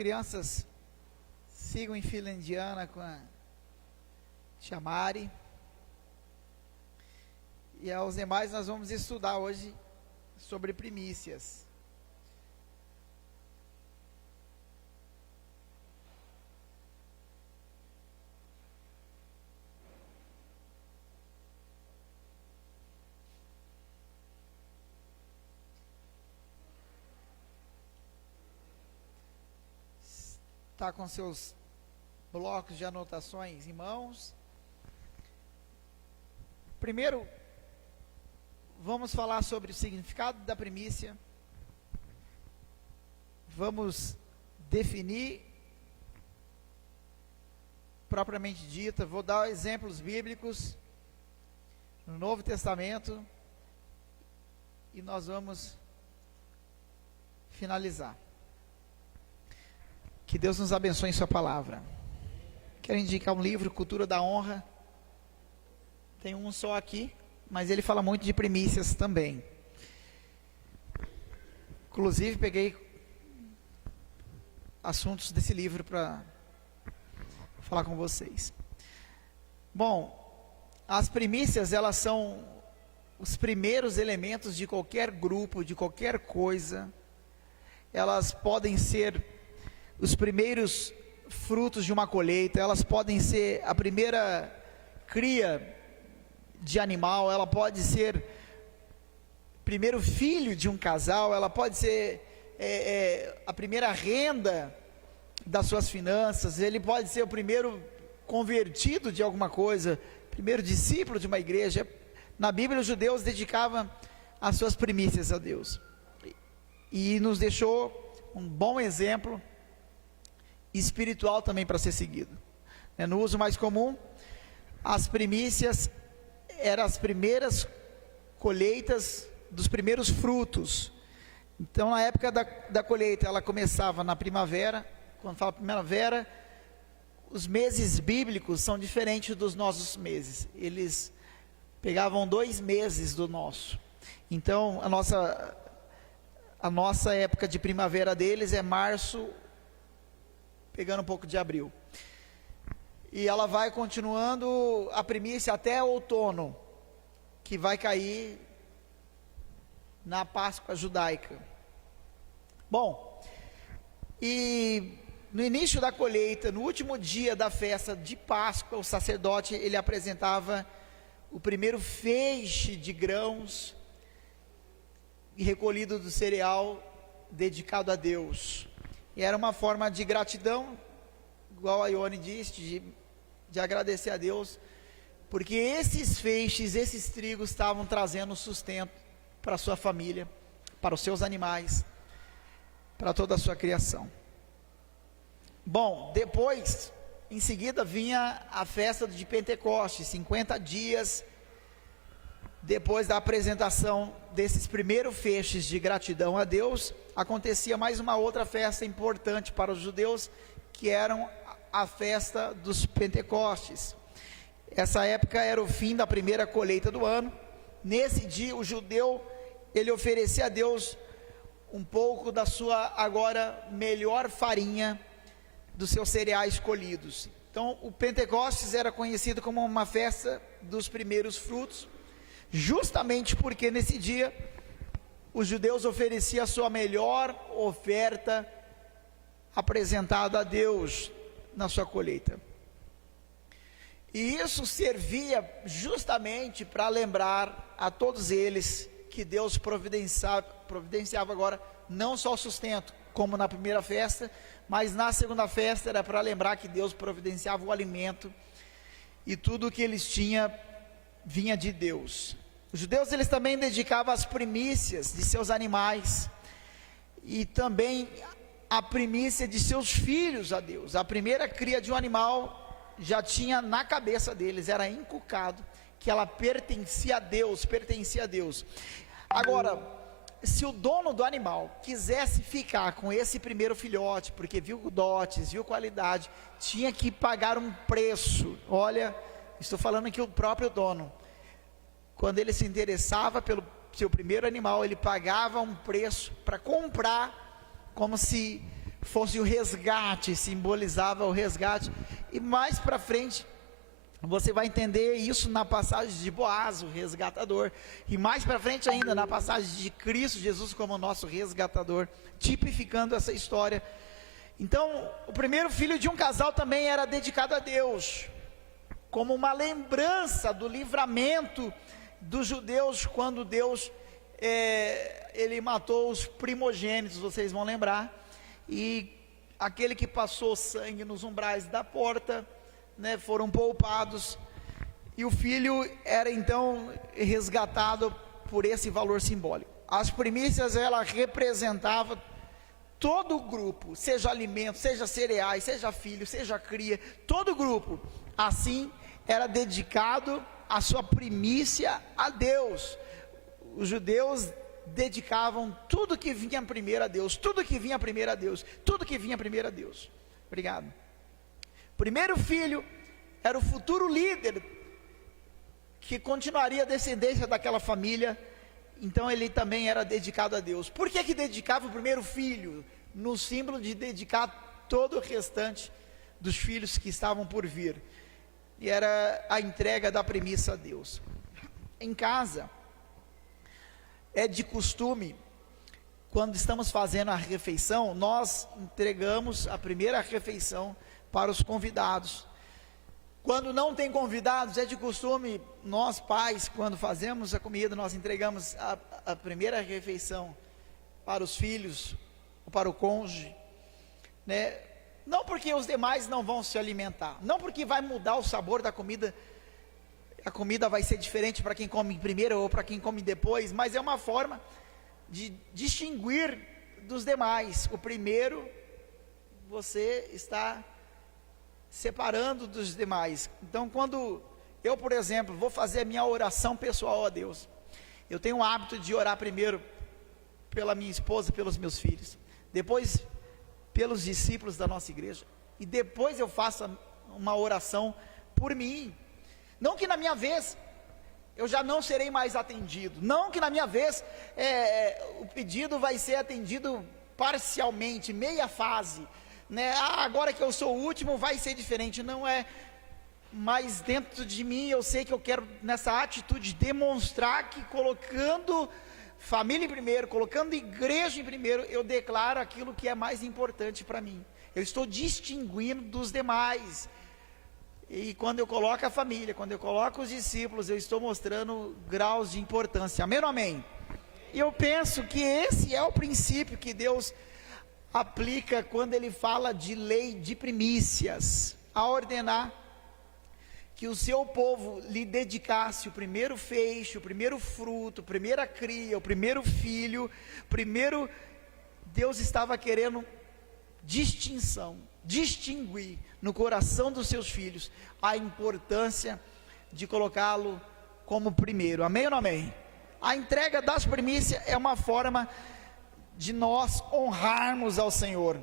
crianças sigam em fila indiana com a tia Mari. E aos demais nós vamos estudar hoje sobre primícias. Está com seus blocos de anotações em mãos. Primeiro, vamos falar sobre o significado da primícia. Vamos definir propriamente dita. Vou dar exemplos bíblicos no Novo Testamento e nós vamos finalizar. Que Deus nos abençoe em sua palavra. Quero indicar um livro, Cultura da Honra. Tem um só aqui, mas ele fala muito de primícias também. Inclusive, peguei assuntos desse livro para falar com vocês. Bom, as primícias, elas são os primeiros elementos de qualquer grupo, de qualquer coisa. Elas podem ser os primeiros frutos de uma colheita, elas podem ser a primeira cria de animal, ela pode ser primeiro filho de um casal, ela pode ser a primeira renda das suas finanças, ele pode ser o primeiro convertido de alguma coisa, primeiro discípulo de uma igreja. Na Bíblia, os judeus dedicavam as suas primícias a Deus, e nos deixou um bom exemplo espiritual também para ser seguido. No uso mais comum, as primícias eram as primeiras colheitas dos primeiros frutos. Então, na época da colheita, ela começava na primavera. Quando fala primavera, os meses bíblicos são diferentes dos nossos meses. Eles pegavam 2 meses do nosso. Então, a nossa época de primavera deles é março, pegando um pouco de abril, e ela vai continuando a primícia até outono, que vai cair na Páscoa judaica. Bom, e no início da colheita, no último dia da festa de Páscoa, o sacerdote, ele apresentava o primeiro feixe de grãos recolhido do cereal dedicado a Deus. E era uma forma de gratidão, igual a Ione disse, de agradecer a Deus, porque esses feixes, esses trigos estavam trazendo sustento para a sua família, para os seus animais, para toda a sua criação. Bom, depois, em seguida, vinha a festa de Pentecostes, 50 dias depois da apresentação desses primeiros feixes de gratidão a Deus, acontecia mais uma outra festa importante para os judeus, que era a festa dos Pentecostes. Essa época era o fim da primeira colheita do ano. Nesse dia, o judeu, ele oferecia a Deus um pouco da sua agora melhor farinha, dos seus cereais colhidos. Então, o Pentecostes era conhecido como uma festa dos primeiros frutos, justamente porque nesse dia os judeus ofereciam a sua melhor oferta apresentada a Deus na sua colheita. E isso servia justamente para lembrar a todos eles que Deus providenciava agora não só o sustento, como na primeira festa, mas na segunda festa era para lembrar que Deus providenciava o alimento, e tudo o que eles tinham vinha de Deus. Os judeus, eles também dedicavam as primícias de seus animais e também a primícia de seus filhos a Deus. A primeira cria de um animal já tinha na cabeça deles, era inculcado que ela pertencia a Deus, Agora, se o dono do animal quisesse ficar com esse primeiro filhote, porque viu dotes, viu qualidade, tinha que pagar um preço. Olha, estou falando que o próprio dono, quando ele se interessava pelo seu primeiro animal, ele pagava um preço para comprar, como se fosse o resgate, simbolizava o resgate. E mais para frente você vai entender isso na passagem de Boaz, o resgatador, e mais para frente ainda na passagem de Cristo Jesus como nosso resgatador, tipificando essa história. Então, o primeiro filho de um casal também era dedicado a Deus, como uma lembrança do livramento dos judeus, quando Deus, ele matou os primogênitos, vocês vão lembrar, e aquele que passou sangue nos umbrais da porta, né, foram poupados, e o filho era então resgatado por esse valor simbólico. As primícias, ela representava todo o grupo, seja alimento, seja cereais, seja filho, seja cria, todo o grupo, assim, era dedicado a sua primícia a Deus. Os judeus dedicavam tudo que vinha primeiro a Deus, tudo que vinha primeiro a Deus, tudo que vinha primeiro a Deus. Obrigado. Primeiro filho era o futuro líder, que continuaria a descendência daquela família, então ele também era dedicado a Deus. Por que dedicava o primeiro filho? No símbolo de dedicar todo o restante dos filhos que estavam por vir, e era a entrega da primícia a Deus. Em casa, é de costume, quando estamos fazendo a refeição, nós entregamos a primeira refeição para os convidados. Quando não tem convidados, é de costume, nós pais, quando fazemos a comida, nós entregamos a primeira refeição para os filhos, ou para o cônjuge, né? Não porque os demais não vão se alimentar, não porque vai mudar o sabor da comida, a comida vai ser diferente para quem come primeiro ou para quem come depois, mas é uma forma de distinguir dos demais. O primeiro, você está separando dos demais. Então, quando eu, por exemplo, vou fazer a minha oração pessoal a Deus, eu tenho o hábito de orar primeiro pela minha esposa, pelos meus filhos, depois pelos discípulos da nossa igreja, e depois eu faço uma oração por mim. Não que na minha vez eu já não serei mais atendido, não que na minha vez o pedido vai ser atendido parcialmente, meia fase, né? Agora que eu sou o último vai ser diferente, não é. Mas dentro de mim eu sei que eu quero, nessa atitude, demonstrar que colocando família em primeiro, colocando igreja em primeiro, eu declaro aquilo que é mais importante para mim. Eu estou distinguindo dos demais. E quando eu coloco a família, quando eu coloco os discípulos, eu estou mostrando graus de importância. Amém ou amém? E eu penso que esse é o princípio que Deus aplica quando Ele fala de lei de primícias, a ordenar que o seu povo lhe dedicasse o primeiro feixe, o primeiro fruto, a primeira cria, o primeiro filho. Primeiro, Deus estava querendo distinção, distinguir no coração dos seus filhos a importância de colocá-lo como primeiro. Amém ou não amém? A entrega das primícias é uma forma de nós honrarmos ao Senhor,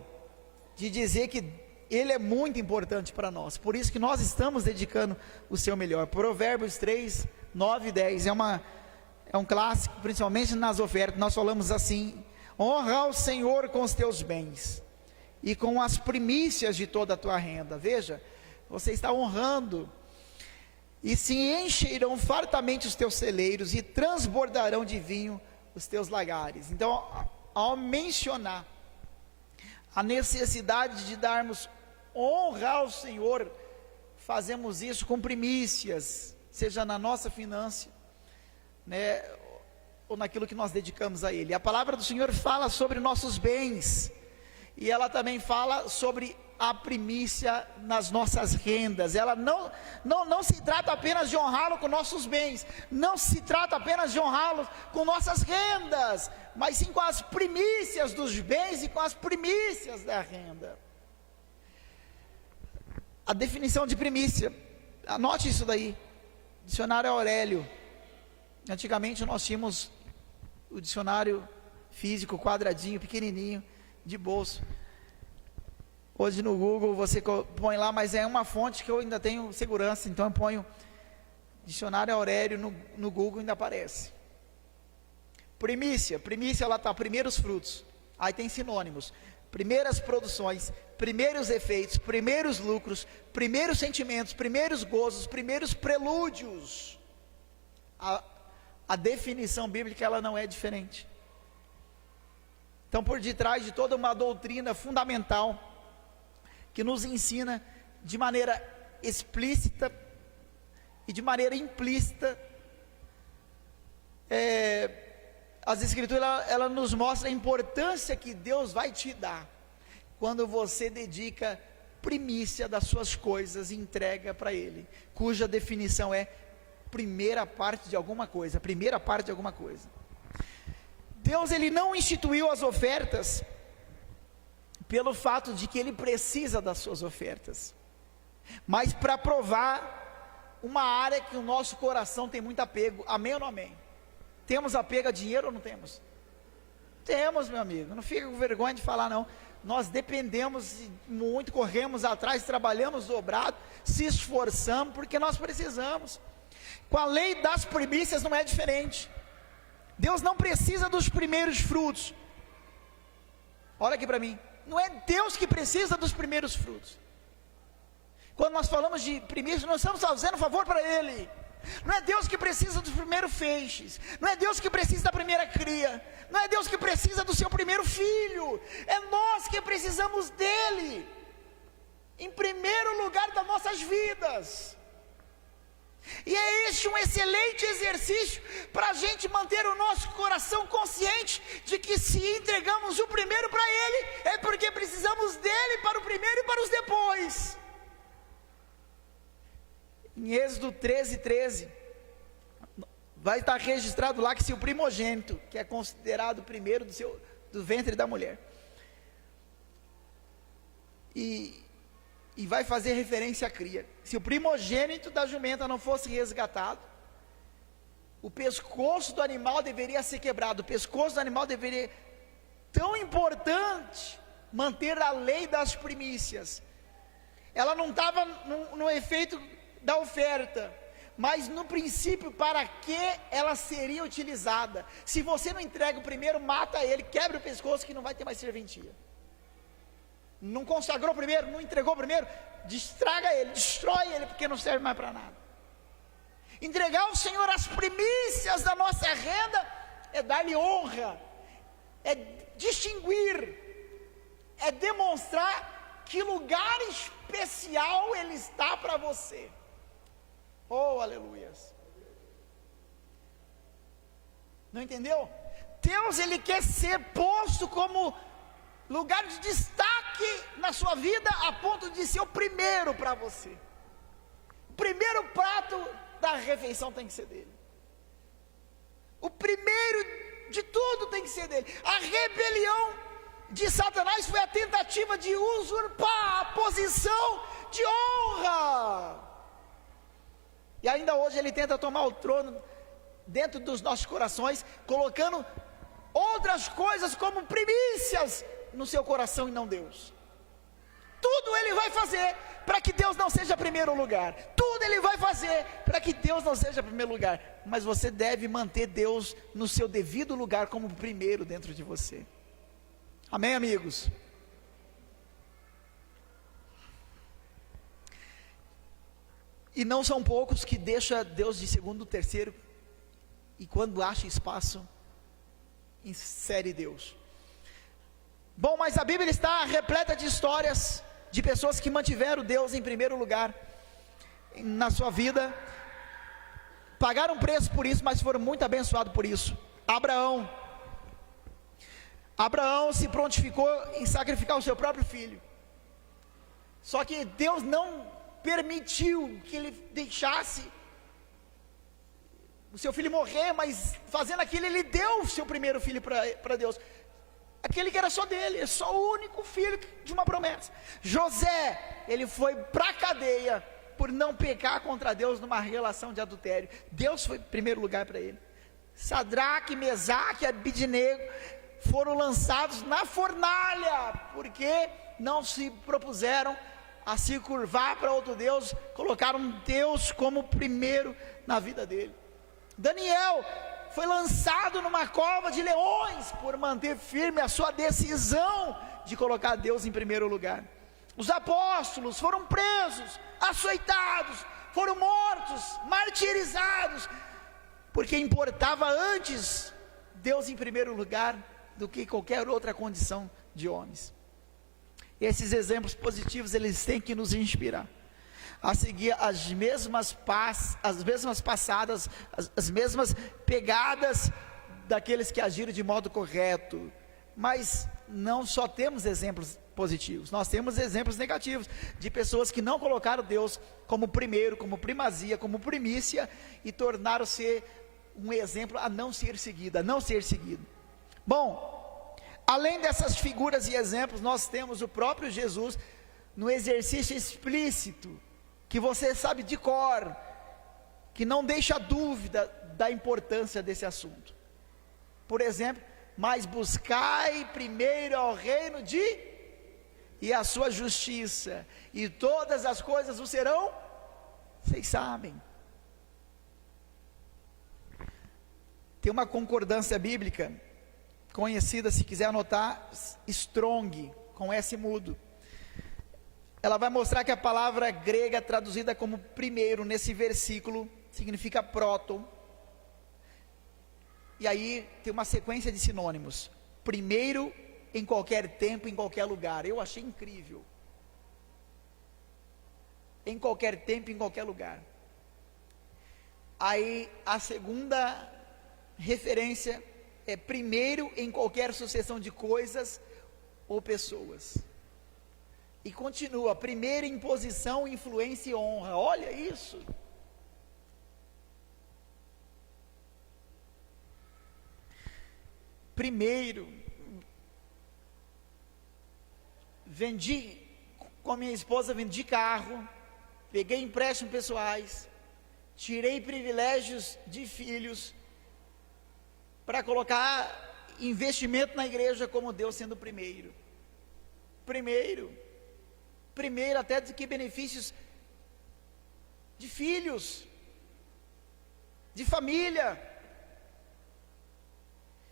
de dizer que Ele é muito importante para nós, por isso que nós estamos dedicando o seu melhor. Provérbios 3, 9 e 10 é um clássico, principalmente nas ofertas. Nós falamos assim: honra ao Senhor com os teus bens e com as primícias de toda a tua renda. Veja, você está honrando, e se encherão fartamente os teus celeiros, e transbordarão de vinho os teus lagares. Então, ao mencionar a necessidade de darmos honra ao Senhor, fazemos isso com primícias, seja na nossa finança, né, ou naquilo que nós dedicamos a Ele. A palavra do Senhor fala sobre nossos bens, e ela também fala sobre a primícia nas nossas rendas. Ela não se trata apenas de honrá-lo com nossos bens, não se trata apenas de honrá-lo com nossas rendas, mas sim com as primícias dos bens e com as primícias da renda. A definição de primícia, anote isso daí, dicionário Aurélio. Antigamente nós tínhamos o dicionário físico, quadradinho, pequenininho, de bolso. Hoje no Google você põe lá, mas é uma fonte que eu ainda tenho segurança, então eu ponho dicionário Aurélio no Google, ainda aparece. Primícia ela está, primeiros frutos, aí tem sinônimos: primeiras produções, primeiros efeitos, primeiros lucros, primeiros sentimentos, primeiros gozos, primeiros prelúdios. A definição bíblica, ela não é diferente. Então, por detrás de toda uma doutrina fundamental, que nos ensina de maneira explícita e de maneira implícita, as Escrituras, ela nos mostra a importância que Deus vai te dar, quando você dedica primícia das suas coisas e entrega para Ele, cuja definição é primeira parte de alguma coisa, primeira parte de alguma coisa. Deus, Ele não instituiu as ofertas pelo fato de que Ele precisa das suas ofertas, mas para provar uma área que o nosso coração tem muito apego. Amém ou não amém? Temos apego a dinheiro ou não temos? Temos, meu amigo, não fica com vergonha de falar não. Nós dependemos muito, corremos atrás, trabalhamos dobrado, se esforçamos, porque nós precisamos. Com a lei das primícias não é diferente. Deus não precisa dos primeiros frutos. Olha aqui para mim, não é Deus que precisa dos primeiros frutos. Quando nós falamos de primícias, nós estamos fazendo favor para Ele. Não é Deus que precisa dos primeiros feixes, não é Deus que precisa da primeira cria, não é Deus que precisa do seu primeiro filho, é nós que precisamos dEle, em primeiro lugar das nossas vidas. E é este um excelente exercício para a gente manter o nosso coração consciente de que se entregamos o primeiro para Ele, é porque precisamos dEle para o primeiro e para os depois. Em Êxodo 13, vai estar registrado lá que se o primogênito, que é considerado o primeiro do ventre da mulher, e vai fazer referência à cria, se o primogênito da jumenta não fosse resgatado, o pescoço do animal deveria ser quebrado. O pescoço do animal deveria, tão importante, manter a lei das primícias. Ela não estava no efeito da oferta, mas no princípio para que ela seria utilizada. Se você não entrega o primeiro, mata ele, quebra o pescoço, que não vai ter mais serventia. Não consagrou primeiro, não entregou primeiro, destraga ele, destrói ele, porque não serve mais para nada. Entregar ao Senhor as primícias da nossa renda é dar-lhe honra, é distinguir, é demonstrar que lugar especial Ele está para você. Oh, aleluias. Não entendeu? Deus, Ele quer ser posto como lugar de destaque na sua vida, a ponto de ser o primeiro para você. O primeiro prato da refeição tem que ser dele. O primeiro de tudo tem que ser dele. A rebelião de Satanás foi a tentativa de usurpar a posição de honra. E ainda hoje ele tenta tomar o trono dentro dos nossos corações, colocando outras coisas como primícias no seu coração e não Deus. Tudo ele vai fazer para que Deus não seja primeiro lugar. Tudo ele vai fazer para que Deus não seja primeiro lugar. Mas você deve manter Deus no seu devido lugar como primeiro dentro de você. Amém, amigos? E não são poucos que deixam Deus de segundo, terceiro, e quando acha espaço, insere Deus. Bom, mas a Bíblia está repleta de histórias de pessoas que mantiveram Deus em primeiro lugar na sua vida, pagaram preço por isso, mas foram muito abençoados por isso. Abraão se prontificou em sacrificar o seu próprio filho, só que Deus não permitiu que ele deixasse o seu filho morrer, mas fazendo aquilo, ele deu o seu primeiro filho para Deus, aquele que era só dele, só o único filho de uma promessa. José, ele foi para a cadeia por não pecar contra Deus numa relação de adultério. Deus foi em primeiro lugar para ele. Sadraque, Mesaque e Abidnego foram lançados na fornalha, porque não se propuseram a se curvar para outro Deus, colocaram Deus como primeiro na vida dele. Daniel foi lançado numa cova de leões por manter firme a sua decisão de colocar Deus em primeiro lugar. Os apóstolos foram presos, açoitados, foram mortos, martirizados, porque importava antes Deus em primeiro lugar do que qualquer outra condição de homens. Esses exemplos positivos, eles têm que nos inspirar a seguir as mesmas passadas, as mesmas pegadas daqueles que agiram de modo correto. Mas não só temos exemplos positivos, nós temos exemplos negativos, de pessoas que não colocaram Deus como primeiro, como primazia, como primícia, e tornaram-se um exemplo a não ser seguido, Bom, além dessas figuras e exemplos, nós temos o próprio Jesus no exercício explícito, que você sabe de cor, que não deixa dúvida da importância desse assunto. Por exemplo, mas buscai primeiro ao reino e a sua justiça, e todas as coisas vos serão, vocês sabem. Tem uma concordância bíblica conhecida, se quiser anotar, Strong, com S mudo. Ela vai mostrar que a palavra grega traduzida como primeiro nesse versículo significa próton. E aí tem uma sequência de sinônimos: primeiro em qualquer tempo, em qualquer lugar. Eu achei incrível. Em qualquer tempo, em qualquer lugar. Aí a segunda referência é primeiro em qualquer sucessão de coisas ou pessoas. E continua, primeiro em posição, influência e honra. Olha isso. Primeiro, com a minha esposa, vendi carro, peguei empréstimos pessoais, tirei privilégios de filhos, para colocar investimento na igreja como Deus sendo o primeiro. Primeiro até do que benefícios de filhos, de família.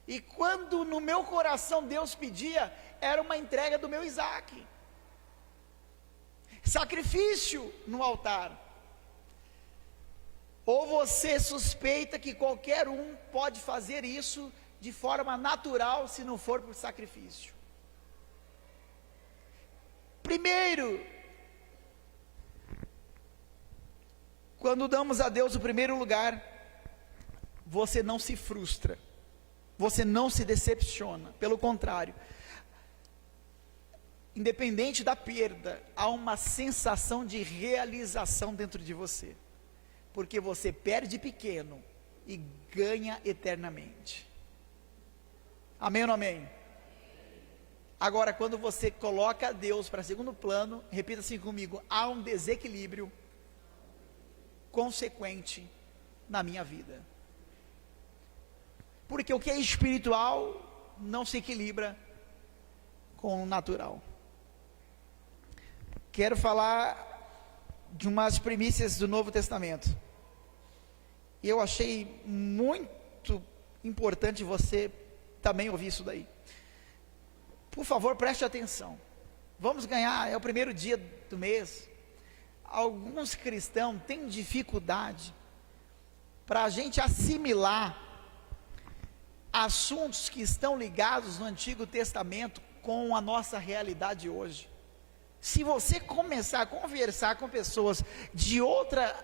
E quando no meu coração Deus pedia, era uma entrega do meu Isaac, sacrifício no altar. Ou você suspeita que qualquer um pode fazer isso de forma natural, se não for por sacrifício? Primeiro, quando damos a Deus o primeiro lugar, você não se frustra, você não se decepciona, pelo contrário, independente da perda, há uma sensação de realização dentro de você, porque você perde pequeno e ganha eternamente. Amém ou não amém? Agora, quando você coloca Deus para segundo plano, repita assim comigo: há um desequilíbrio consequente na minha vida, porque o que é espiritual não se equilibra com o natural. Quero falar de umas primícias do Novo Testamento. Eu achei muito importante você também ouvir isso daí. Por favor, preste atenção. Vamos ganhar, é o primeiro dia do mês. Alguns cristãos têm dificuldade para a gente assimilar assuntos que estão ligados no Antigo Testamento com a nossa realidade hoje. Se você começar a conversar com pessoas de outra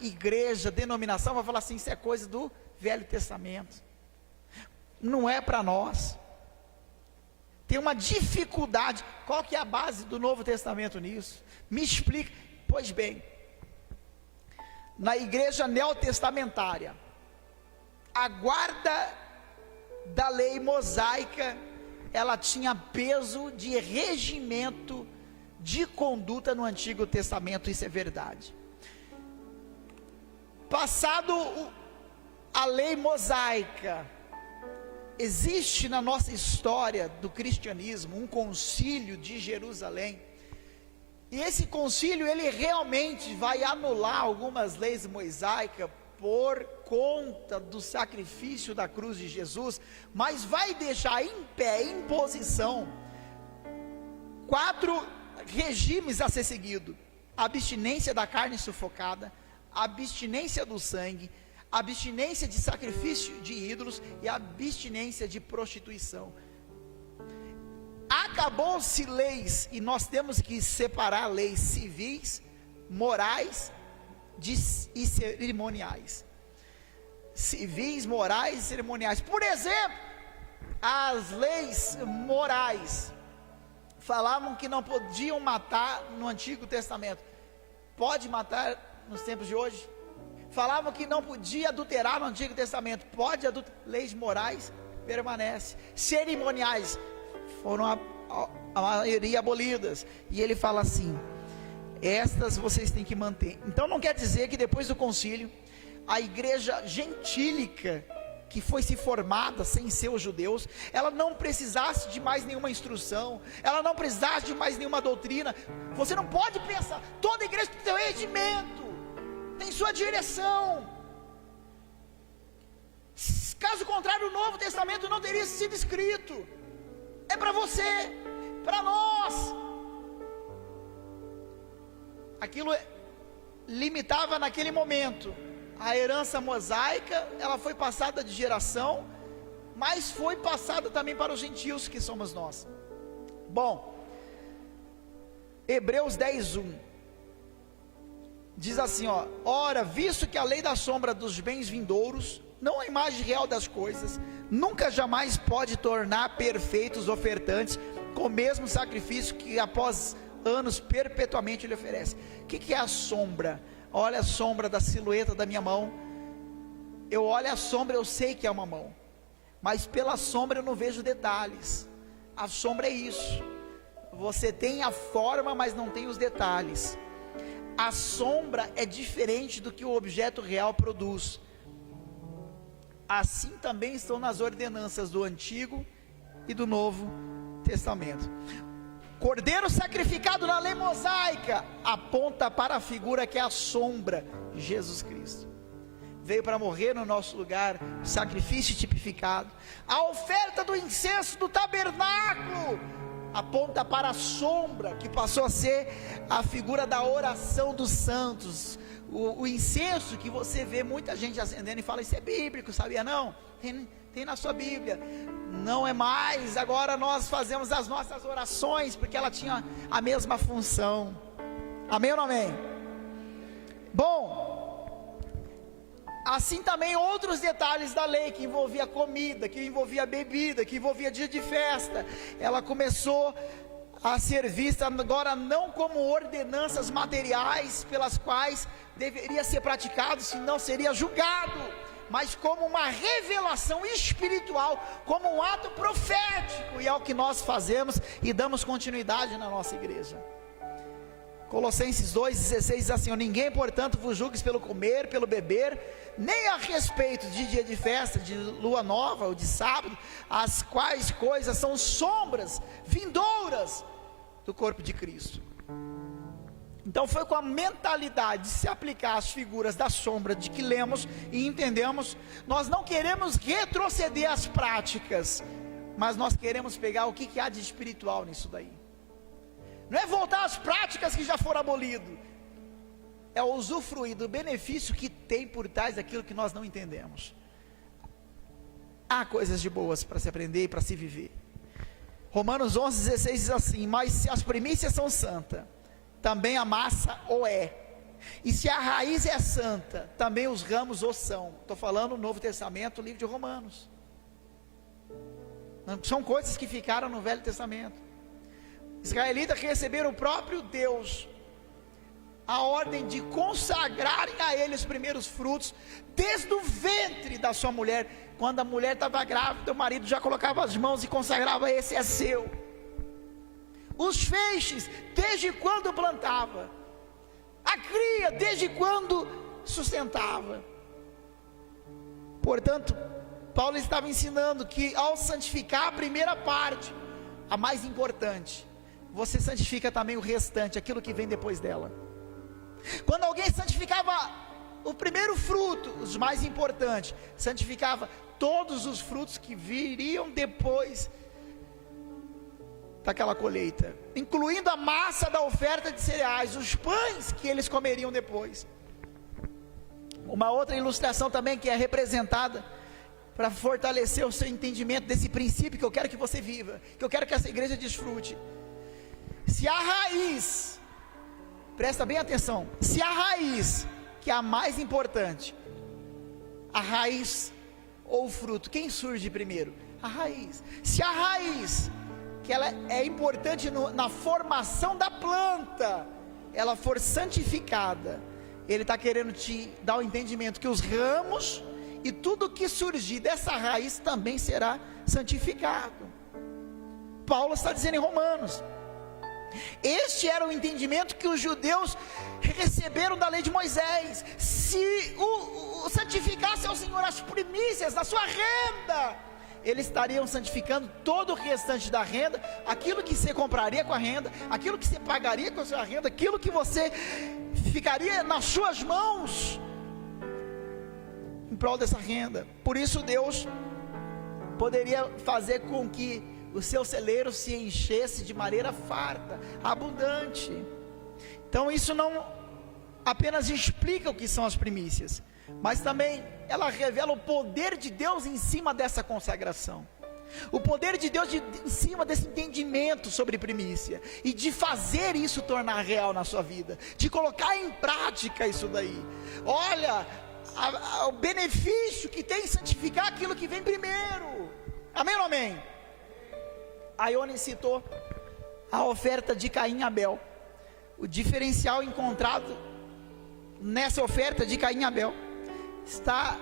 igreja, denominação, vai falar assim: isso é coisa do Velho Testamento, não é para nós. Tem uma dificuldade. Qual que é a base do Novo Testamento nisso? Me explica. Pois bem, na igreja neotestamentária, a guarda da lei mosaica, ela tinha peso de regimento de conduta no Antigo Testamento. Isso é verdade. Passado a lei mosaica, existe na nossa história do cristianismo um concílio de Jerusalém, e esse concílio ele realmente vai anular algumas leis mosaicas por conta do sacrifício da cruz de Jesus, mas vai deixar em pé, em posição, 4 regimes a ser seguido: abstinência da carne sufocada, abstinência do sangue, abstinência de sacrifício de ídolos e abstinência de prostituição. Acabou-se leis, e nós temos que separar leis civis, morais e cerimoniais. Civis, morais e cerimoniais. Por exemplo, as leis morais falavam que não podiam matar no Antigo Testamento. Pode matar nos tempos de hoje? Falavam que não podia adulterar no Antigo Testamento. Pode adulterar. Leis morais permanecem. Cerimoniais foram a maioria abolidas. E ele fala assim: estas vocês têm que manter. Então não quer dizer que depois do concílio a igreja gentílica, que foi se formada sem ser os judeus, ela não precisasse de mais nenhuma instrução, ela não precisasse de mais nenhuma doutrina. Você não pode pensar, toda igreja tem seu regimento, tem sua direção. Caso contrário, o Novo Testamento não teria sido escrito. É para você, para nós. Aquilo limitava naquele momento a herança mosaica, ela foi passada de geração, mas foi passada também para os gentios, que somos nós. Bom, Hebreus 10:1 diz assim, ó: ora, visto que a lei da sombra dos bens vindouros, não a imagem real das coisas, nunca jamais pode tornar perfeitos os ofertantes com o mesmo sacrifício que após anos perpetuamente lhe oferece. O que é a sombra? Olha a sombra da silhueta da minha mão. Eu olho a sombra, eu sei que é uma mão, mas pela sombra eu não vejo detalhes. A sombra é isso. Você tem a forma, mas não tem os detalhes. A sombra é diferente do que o objeto real produz. Assim também estão nas ordenanças do Antigo e do Novo Testamento. Cordeiro sacrificado na lei mosaica aponta para a figura que é a sombra, Jesus Cristo. Veio para morrer no nosso lugar, sacrifício tipificado. A oferta do incenso do tabernáculo aponta para a sombra, que passou a ser a figura da oração dos santos. O incenso que você vê muita gente acendendo e fala, isso é bíblico, sabia não? Tem na sua Bíblia. Não é mais, agora nós fazemos as nossas orações, porque ela tinha a mesma função. Amém ou não amém? Bom, assim também outros detalhes da lei, que envolvia comida, que envolvia bebida, que envolvia dia de festa, ela começou a ser vista agora não como ordenanças materiais, pelas quais deveria ser praticado, senão seria julgado, mas como uma revelação espiritual, como um ato profético, e é o que nós fazemos e damos continuidade na nossa igreja. Colossenses 2,16 diz assim: ninguém portanto vos julgues pelo comer, pelo beber, nem a respeito de dia de festa, de lua nova ou de sábado, as quais coisas são sombras vindouras do corpo de Cristo. Então foi com a mentalidade de se aplicar as figuras da sombra de que lemos e entendemos. Nós não queremos retroceder às práticas, mas nós queremos pegar o que há de espiritual nisso daí. Não é voltar às práticas que já foram abolidas, é usufruir do benefício que tem por trás daquilo que nós não entendemos. Há coisas de boas para se aprender e para se viver. Romanos 11,16 diz assim: mas se as primícias são santas, também a massa o é, e se a raiz é santa, também os ramos o são. Estou falando no Novo Testamento, livro de Romanos. São coisas que ficaram no Velho Testamento. Israelitas que receberam o próprio Deus a ordem de consagrarem a Ele os primeiros frutos, desde o ventre da sua mulher. Quando a mulher estava grávida, o marido já colocava as mãos e consagrava: esse é seu. Os feixes, desde quando plantava, a cria, desde quando sustentava. Portanto, Paulo estava ensinando que ao santificar a primeira parte, a mais importante, você santifica também o restante, aquilo que vem depois dela. Quando alguém santificava o primeiro fruto, os mais importantes, santificava todos os frutos que viriam depois. daquela colheita, incluindo a massa da oferta de cereais, os pães que eles comeriam depois. Uma outra ilustração também que é representada para fortalecer o seu entendimento desse princípio que eu quero que você viva, que eu quero que essa igreja desfrute. Se a raiz, presta bem atenção, se a raiz, que é a mais importante, a raiz ou o fruto, quem surge primeiro? A raiz. Se a raiz, que ela é importante na formação da planta, ela for santificada, ele está querendo te dar o entendimento que os ramos e tudo que surgir dessa raiz também será santificado. Paulo está dizendo em Romanos. Este era o entendimento que os judeus receberam da lei de Moisés. Se santificasse ao Senhor as primícias da sua renda, eles estariam santificando todo o restante da renda, aquilo que você compraria com a renda, aquilo que você pagaria com a sua renda, aquilo que você ficaria nas suas mãos em prol dessa renda. Por isso Deus poderia fazer com que o seu celeiro se enchesse de maneira farta, abundante. Então isso não apenas explica o que são as primícias, mas também ela revela o poder de Deus em cima dessa consagração, o poder de Deus em cima desse entendimento sobre primícia, e de fazer isso tornar real na sua vida, de colocar em prática isso daí. Olha o benefício que tem em santificar aquilo que vem primeiro. Amém ou não amém? A Ione citou a oferta de Caim e Abel. O diferencial encontrado nessa oferta de Caim e Abel está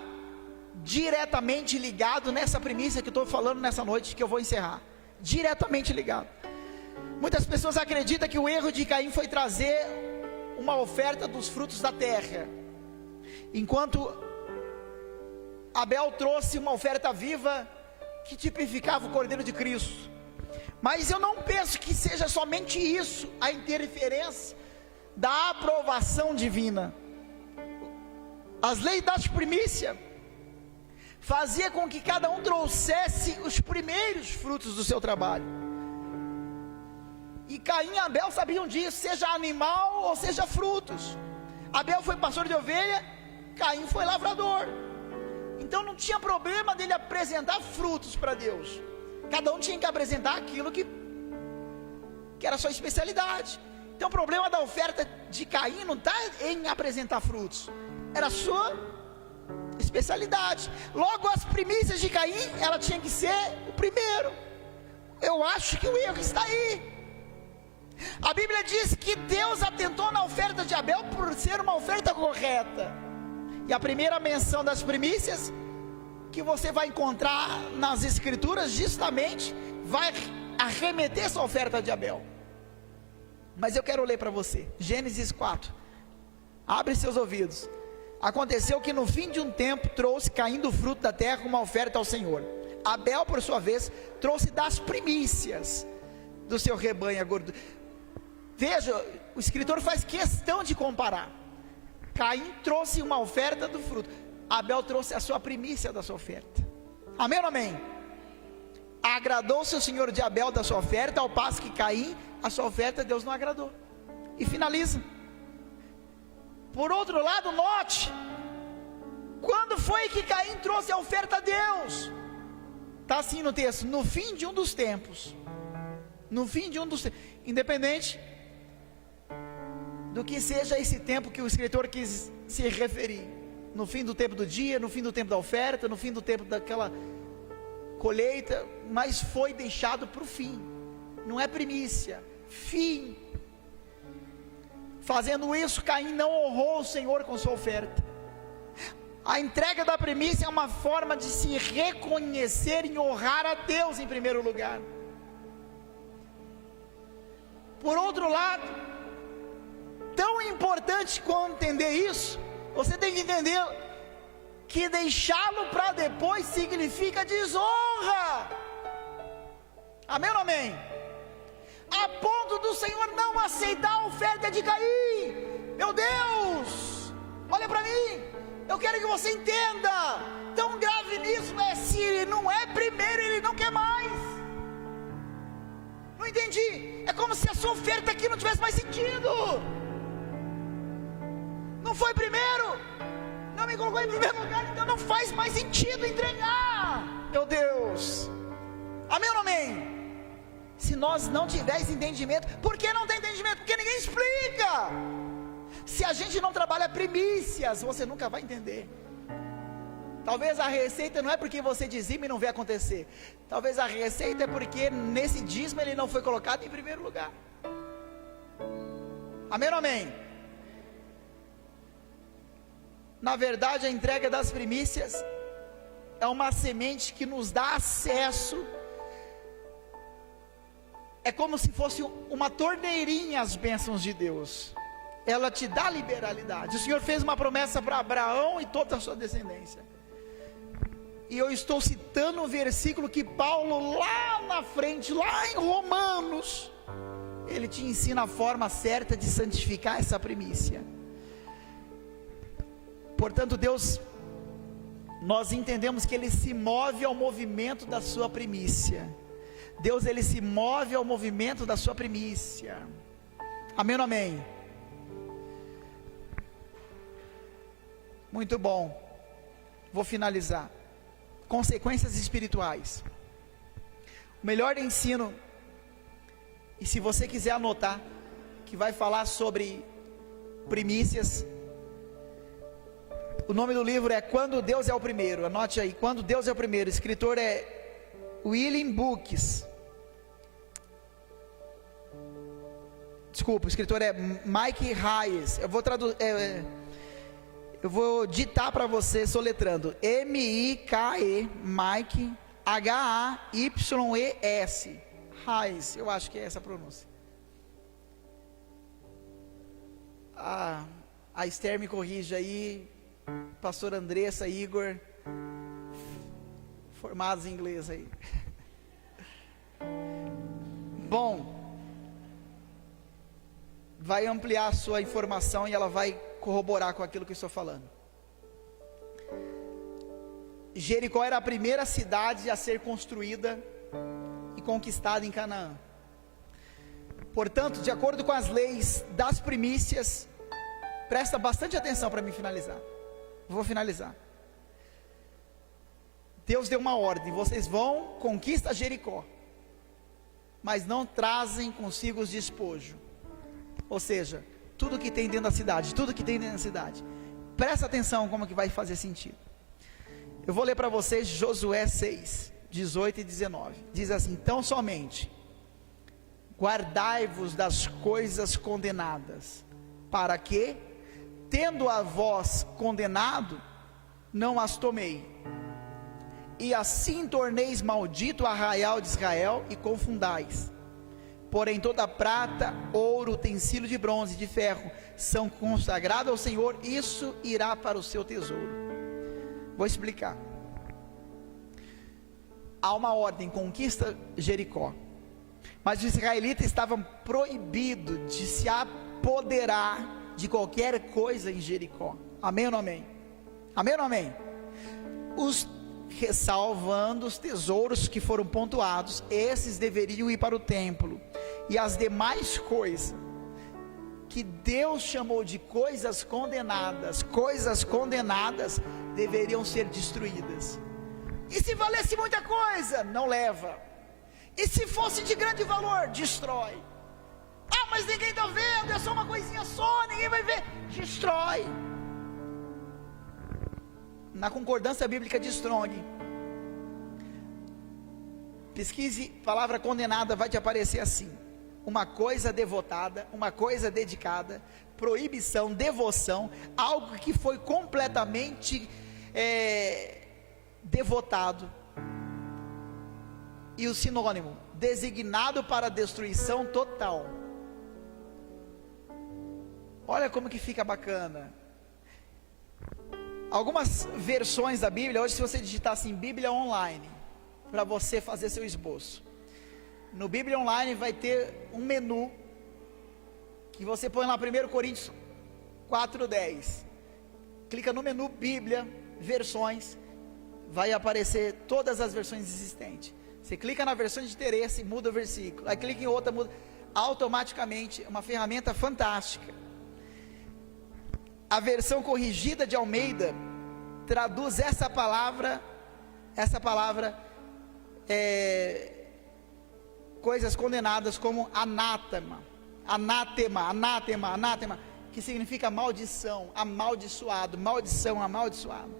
diretamente ligado nessa primícia que eu estou falando nessa noite, que eu vou encerrar. Diretamente ligado. Muitas pessoas acreditam que o erro de Caim foi trazer uma oferta dos frutos da terra, enquanto Abel trouxe uma oferta viva que tipificava o Cordeiro de Cristo. Mas eu não penso que seja somente isso, a interferência da aprovação divina. As leis das primícias fazia com que cada um trouxesse os primeiros frutos do seu trabalho. E Caim e Abel sabiam disso, seja animal ou seja frutos. Abel foi pastor de ovelha, Caim foi lavrador. Então não tinha problema dele apresentar frutos para Deus. Cada um tinha que apresentar aquilo que era a sua especialidade. Então o problema da oferta de Caim não está em apresentar frutos, era a sua especialidade. Logo as primícias de Caim, ela tinha que ser o primeiro. Eu acho que o erro está aí. A Bíblia diz que Deus atentou na oferta de Abel por ser uma oferta correta. E a primeira menção das primícias que você vai encontrar nas escrituras justamente vai arremeter essa oferta de Abel. Mas eu quero ler para você Gênesis 4. Abre seus ouvidos. Aconteceu que no fim de um tempo trouxe Caim do fruto da terra uma oferta ao Senhor. Abel, por sua vez, trouxe das primícias do seu rebanho a gordura. Veja, o escritor faz questão de comparar. Caim trouxe uma oferta do fruto, Abel trouxe a sua primícia da sua oferta. Amém ou não amém? Agradou-se o Senhor de Abel da sua oferta, ao passo que Caim, a sua oferta, Deus não agradou. E finaliza. Por outro lado, note, quando foi que Caim trouxe a oferta a Deus? Está assim no texto, no fim de um dos tempos. No fim de um dos tempos, independente do que seja esse tempo que o escritor quis se referir, no fim do tempo do dia, no fim do tempo da oferta, no fim do tempo daquela colheita, mas foi deixado para o fim, não é primícia, fim. Fazendo isso, Caim não honrou o Senhor com sua oferta. A entrega da primícia é uma forma de se reconhecer e honrar a Deus em primeiro lugar. Por outro lado, tão importante quanto entender isso, você tem que entender que deixá-lo para depois significa desonra. Amém ou não amém? A ponto do Senhor não aceitar a oferta de Caim. Meu Deus, olha para mim, eu quero que você entenda, tão grave nisso é se ele não é primeiro, ele não quer mais. Não entendi. É como se a sua oferta aqui não tivesse mais sentido. Não foi primeiro, não me colocou em primeiro lugar, então não faz mais sentido entregar. Meu Deus, amém ou não amém? Se nós não tivermos entendimento, por que não tem entendimento? Porque ninguém explica. Se a gente não trabalha primícias, você nunca vai entender. Talvez a receita não é porque você dizima e não vê acontecer. Talvez a receita é porque nesse dízimo ele não foi colocado em primeiro lugar. Amém ou não amém? Na verdade, a entrega das primícias é uma semente que nos dá acesso. É como se fosse uma torneirinha às bênçãos de Deus. Ela te dá liberalidade. O Senhor fez uma promessa para Abraão e toda a sua descendência. E eu estou citando um versículo que Paulo lá na frente, lá em Romanos, ele te ensina a forma certa de santificar essa primícia. Portanto, Deus, nós entendemos que Ele se move ao movimento da sua primícia. Deus, Ele se move ao movimento da sua primícia. Amém ou não amém? Muito bom. Vou finalizar. Consequências espirituais. O melhor ensino, e se você quiser anotar, que vai falar sobre primícias. O nome do livro é Quando Deus é o Primeiro. Anote aí, Quando Deus é o Primeiro. O escritor é William Bookes. Desculpa, o escritor é Mike Hayes. Eu vou ditar para você soletrando. M-I-K-E, Mike, H-A-Y-E-S. Hayes, eu acho que é essa a pronúncia. A Esther me corrige aí. Pastor Andressa, Igor, formados em inglês aí. Bom, vai ampliar a sua informação e ela vai corroborar com aquilo que eu estou falando. Jericó era a primeira cidade a ser construída e conquistada em Canaã. Portanto, de acordo com as leis das primícias, presta bastante atenção para mim finalizar. Vou finalizar. Deus deu uma ordem: vocês vão, conquista Jericó, mas não trazem consigo os despojos. Ou seja, tudo que tem dentro da cidade, tudo que tem dentro da cidade. Presta atenção como que vai fazer sentido. Eu vou ler para vocês Josué 6, 18 e 19. Diz assim: então somente guardai-vos das coisas condenadas, para que, tendo a vós condenado, não as tomei, e assim torneis maldito o arraial de Israel, e confundais. Porém toda prata, ouro, utensílio de bronze e de ferro são consagrados ao Senhor, isso irá para o seu tesouro. Vou explicar. Há uma ordem: conquista Jericó, mas os israelitas estavam proibidos de se apoderar de qualquer coisa em Jericó. Amém ou não amém? Amém ou não amém? Ressalvando os tesouros que foram pontuados, esses deveriam ir para o templo, e as demais coisas que Deus chamou de coisas condenadas deveriam ser destruídas. E se valesse muita coisa, não leva. E se fosse de grande valor, destrói. Ah, mas ninguém está vendo, é só uma coisinha só, ninguém vai ver. Destrói. Na concordância bíblica de Strong, pesquise palavra condenada, vai te aparecer assim: uma coisa devotada, uma coisa dedicada, proibição, devoção, algo que foi completamente devotado. E o sinônimo: designado para destruição total. Olha como que fica bacana. Algumas versões da Bíblia, hoje se você digitar assim, Bíblia Online, para você fazer seu esboço, no Bíblia Online vai ter um menu, que você põe lá 1 Coríntios 4:10, clica no menu Bíblia, versões, vai aparecer todas as versões existentes. Você clica na versão de interesse, muda o versículo. Aí clica em outra, muda. Automaticamente, uma ferramenta fantástica. A versão corrigida de Almeida traduz essa palavra, coisas condenadas, como anátema, que significa maldição, amaldiçoado, maldição, amaldiçoado.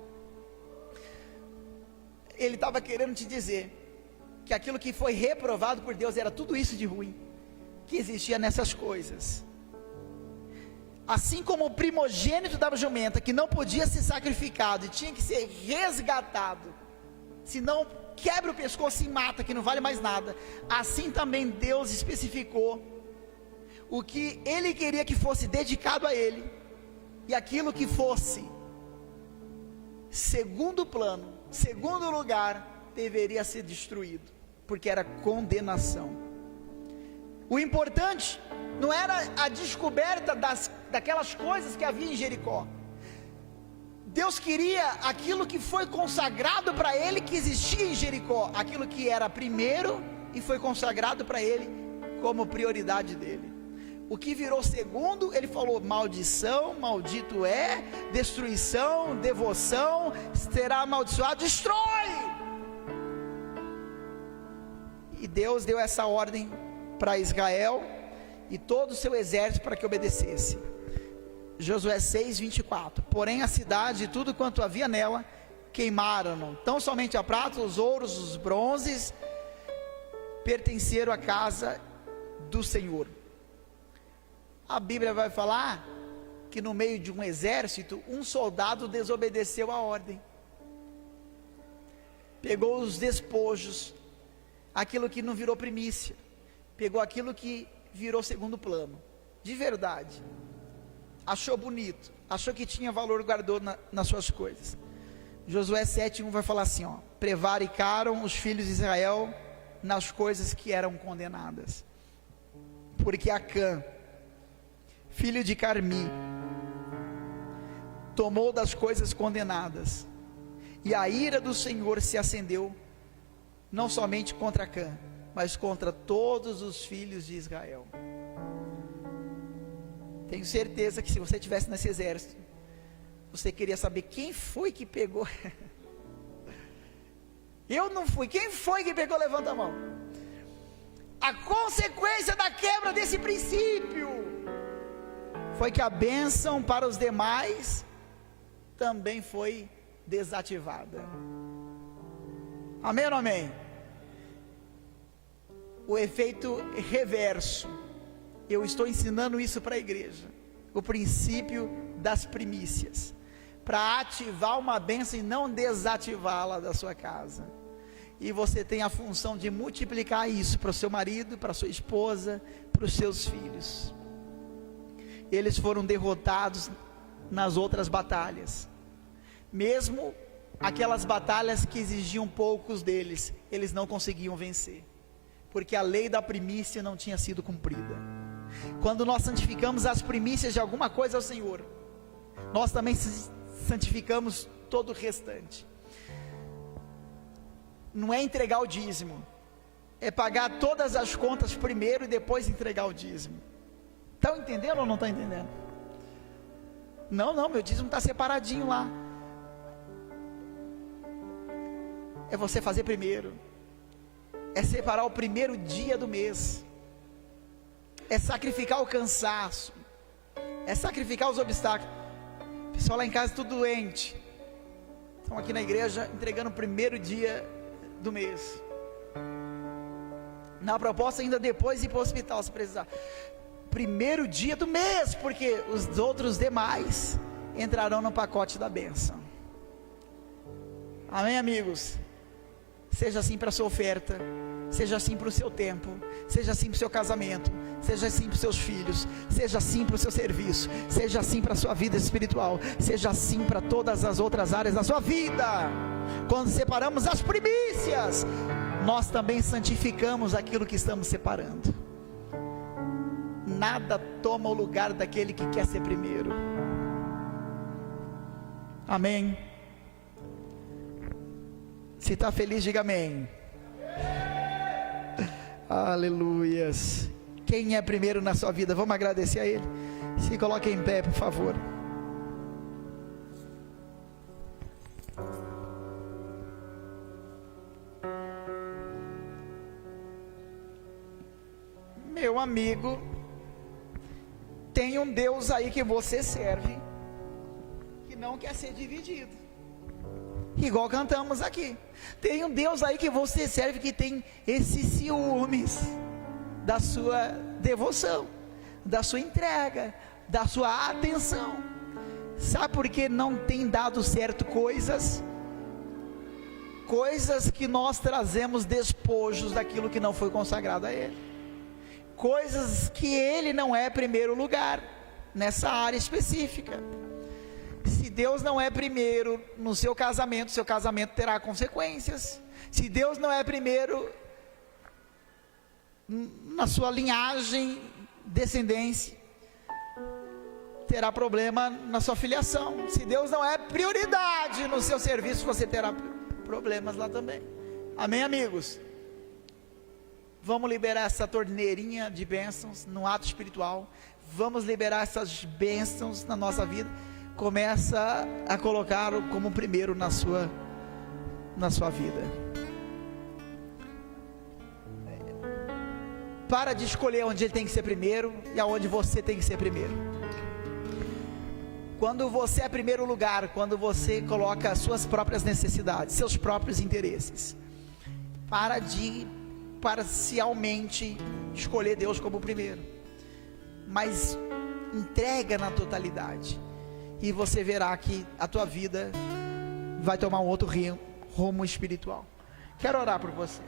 Ele estava querendo te dizer que aquilo que foi reprovado por Deus era tudo isso de ruim que existia nessas coisas. Assim como o primogênito da jumenta, que não podia ser sacrificado e tinha que ser resgatado, senão quebra o pescoço e mata, que não vale mais nada, assim também Deus especificou o que Ele queria que fosse dedicado a Ele, e aquilo que fosse segundo plano, segundo lugar, deveria ser destruído, porque era condenação. O importante não era a descoberta daquelas coisas que havia em Jericó. Deus queria aquilo que foi consagrado para Ele, que existia em Jericó, aquilo que era primeiro e foi consagrado para Ele como prioridade dele. O que virou segundo, Ele falou: maldição, maldito é, destruição, devoção, será amaldiçoado, destrói. E Deus deu essa ordem para Israel e todo o seu exército para que obedecesse. Josué 6:24. Porém a cidade e tudo quanto havia nela queimaram, tão somente a prata, os ouros, os bronzes pertenceram à casa do Senhor. A Bíblia vai falar que no meio de um exército, um soldado desobedeceu a ordem, pegou os despojos, aquilo que não virou primícia, pegou aquilo que virou segundo plano, de verdade, achou bonito, achou que tinha valor, guardou nas suas coisas. Josué 7:1 vai falar assim: prevaricaram os filhos de Israel nas coisas que eram condenadas, porque Acã, filho de Carmi, tomou das coisas condenadas, e a ira do Senhor se acendeu, não somente contra Acã, mas contra todos os filhos de Israel. Tenho certeza que se você estivesse nesse exército, você queria saber quem foi que pegou. Eu não fui, quem foi que pegou? Levanta a mão. A consequência da quebra desse princípio foi que a bênção para os demais também foi desativada. Amém ou não amém? O efeito reverso. Eu estou ensinando isso para a igreja, o princípio das primícias, para ativar uma bênção e não desativá-la da sua casa. E você tem a função de multiplicar isso para o seu marido, para a sua esposa, para os seus filhos. Eles foram derrotados nas outras batalhas, mesmo aquelas batalhas que exigiam poucos deles, eles não conseguiam vencer, porque a lei da primícia não tinha sido cumprida. Quando nós santificamos as primícias de alguma coisa ao Senhor, nós também santificamos todo o restante. Não é entregar o dízimo, é pagar todas as contas primeiro e depois entregar o dízimo. Estão entendendo ou não estão entendendo? Não, meu dízimo está separadinho lá. É você fazer primeiro, é separar o primeiro dia do mês, é sacrificar o cansaço, é sacrificar os obstáculos. Pessoal lá em casa tudo doente, estão aqui na igreja entregando o primeiro dia do mês, na proposta ainda depois ir para o hospital se precisar. Primeiro dia do mês, porque os outros demais entrarão no pacote da bênção. Amém, amigos? Seja assim para a sua oferta, seja assim para o seu tempo, seja assim para o seu casamento, seja assim para os seus filhos, seja assim para o seu serviço, seja assim para a sua vida espiritual, seja assim para todas as outras áreas da sua vida. Quando separamos as primícias, nós também santificamos aquilo que estamos separando. Nada toma o lugar daquele que quer ser primeiro. Amém? Se está feliz, diga amém. Aleluias. Quem é primeiro na sua vida? Vamos agradecer a Ele. Se coloque em pé, por favor. Meu amigo, tem um Deus aí que você serve, que não quer ser dividido, igual cantamos aqui. Tem um Deus aí que você serve, que tem esses ciúmes da sua devoção, da sua entrega, da sua atenção. Sabe por que não tem dado certo coisas que nós trazemos despojos daquilo que não foi consagrado a Ele, coisas que Ele não é primeiro lugar nessa área específica. Se Deus não é primeiro no seu casamento terá consequências. Se Deus não é primeiro na sua linhagem, descendência, terá problema na sua filiação. Se Deus não é prioridade no seu serviço, você terá problemas lá também. Amém, amigos? Vamos liberar essa torneirinha de bênçãos no ato espiritual. Vamos liberar essas bênçãos na nossa vida. Começa a colocá-lo como primeiro na sua vida. Para de escolher onde ele tem que ser primeiro e aonde você tem que ser primeiro. Quando você é primeiro lugar, quando você coloca as suas próprias necessidades, seus próprios interesses, para de parcialmente escolher Deus como primeiro, mas entrega na totalidade, e você verá que a tua vida vai tomar um outro rumo espiritual. Quero orar por você.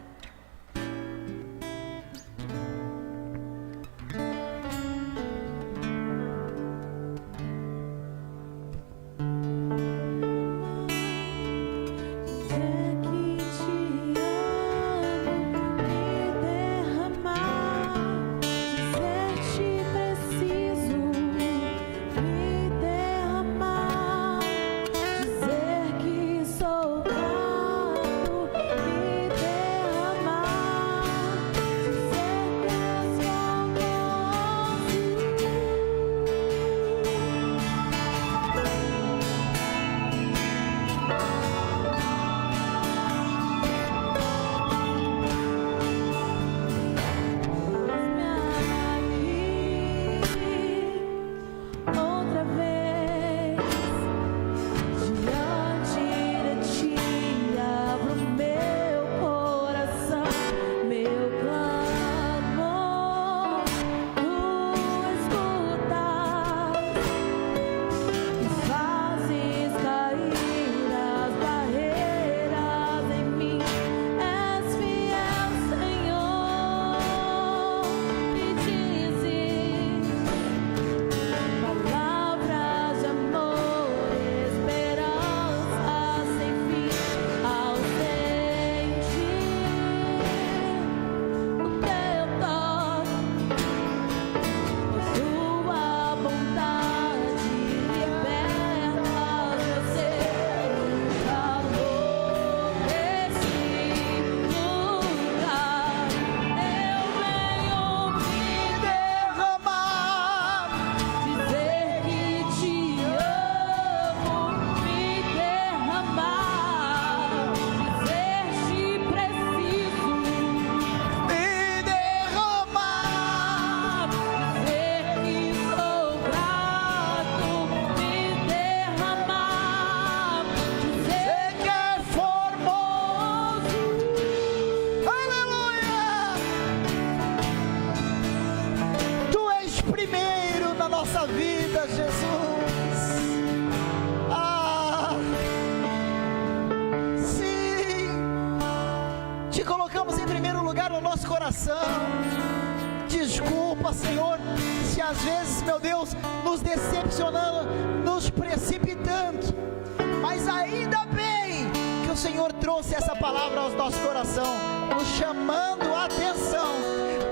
Desculpa, Senhor, se às vezes, meu Deus, nos decepcionando, nos precipitando, mas ainda bem que o Senhor trouxe essa palavra aos nossos corações, nos chamando a atenção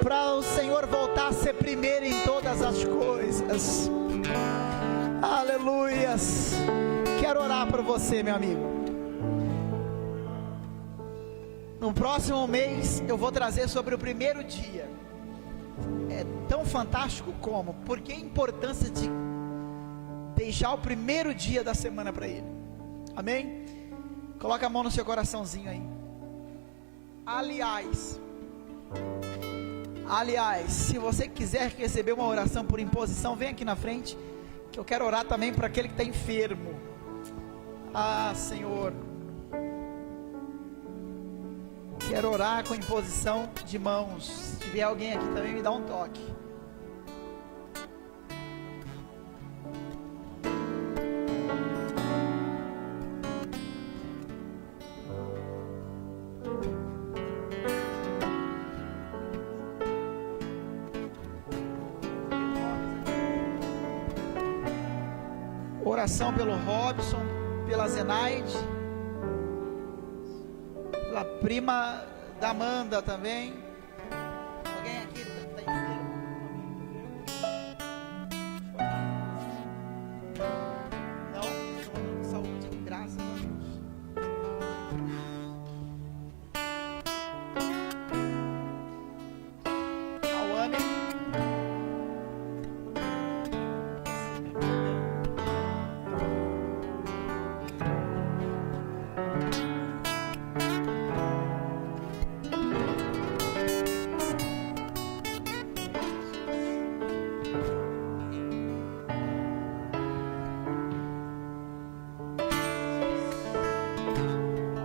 para o Senhor voltar a ser primeiro em todas as coisas. Aleluias. Quero orar por você, meu amigo. No No próximo mês eu vou trazer sobre o primeiro dia. É tão fantástico como, porque a importância de deixar o primeiro dia da semana para Ele. Amém? Coloca a mão no seu coraçãozinho aí. Aliás, se você quiser receber uma oração por imposição, vem aqui na frente, que eu quero orar também por aquele que está enfermo. Ah, Senhor, quero orar com imposição de mãos. Se tiver alguém aqui também, me dá um toque. Oração pelo Robson, pela Zenaide, pela prima da Amanda também. Alguém aqui está enfermo? Não? Saúde, graças a Deus. Cauane.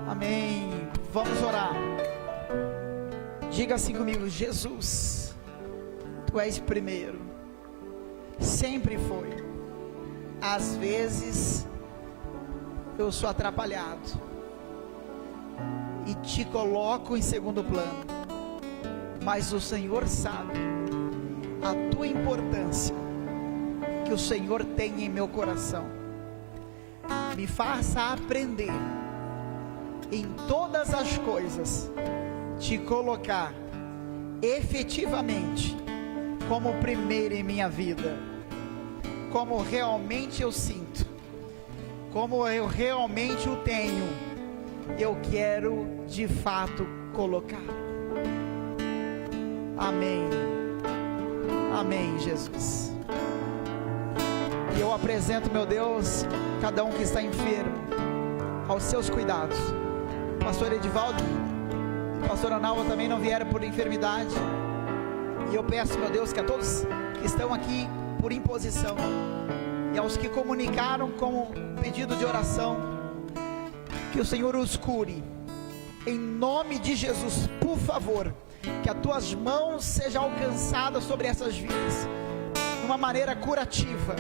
Amém. Vamos orar. Diga assim comigo: Jesus, Tu és primeiro, sempre foi. Às vezes eu sou atrapalhado e Te coloco em segundo plano, mas o Senhor sabe a Tua importância que o Senhor tem em meu coração. Me faça aprender em todas as coisas Te colocar efetivamente como primeiro em minha vida, como realmente eu sinto, como eu realmente o tenho, eu quero de fato colocar. Amém. Amém, Jesus. E eu apresento, meu Deus, cada um que está enfermo aos seus cuidados. Pastor Edivaldo e pastora Nalva também não vieram por enfermidade, e eu peço, meu Deus, que a todos que estão aqui por imposição e aos que comunicaram com pedido de oração, que o Senhor os cure em nome de Jesus. Por favor, que as tuas mãos sejam alcançadas sobre essas vidas de uma maneira curativa,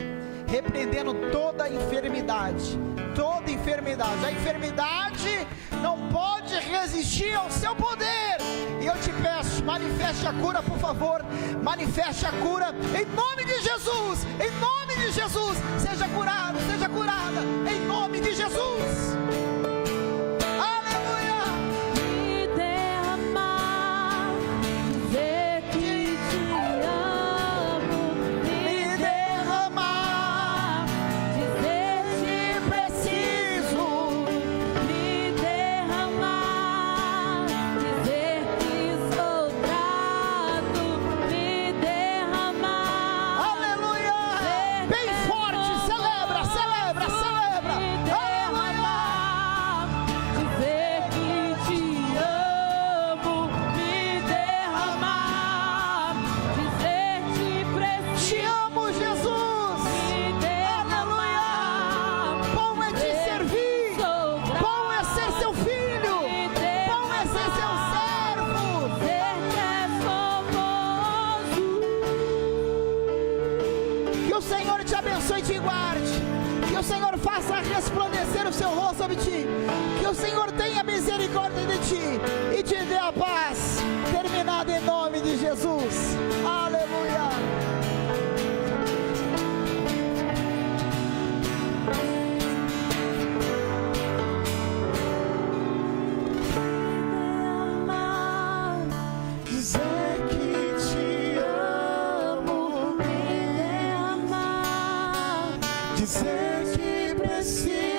repreendendo toda enfermidade. Toda enfermidade, a enfermidade não pode resistir ao seu poder, e eu te peço, manifeste a cura, por favor, manifeste a cura, em nome de Jesus, em nome de Jesus, seja curado, seja curada, em nome de Jesus. Que o Senhor tenha misericórdia de ti e te dê a paz, terminado em nome de Jesus. Aleluia. Dizer que te amo, me amar, dizer que preciso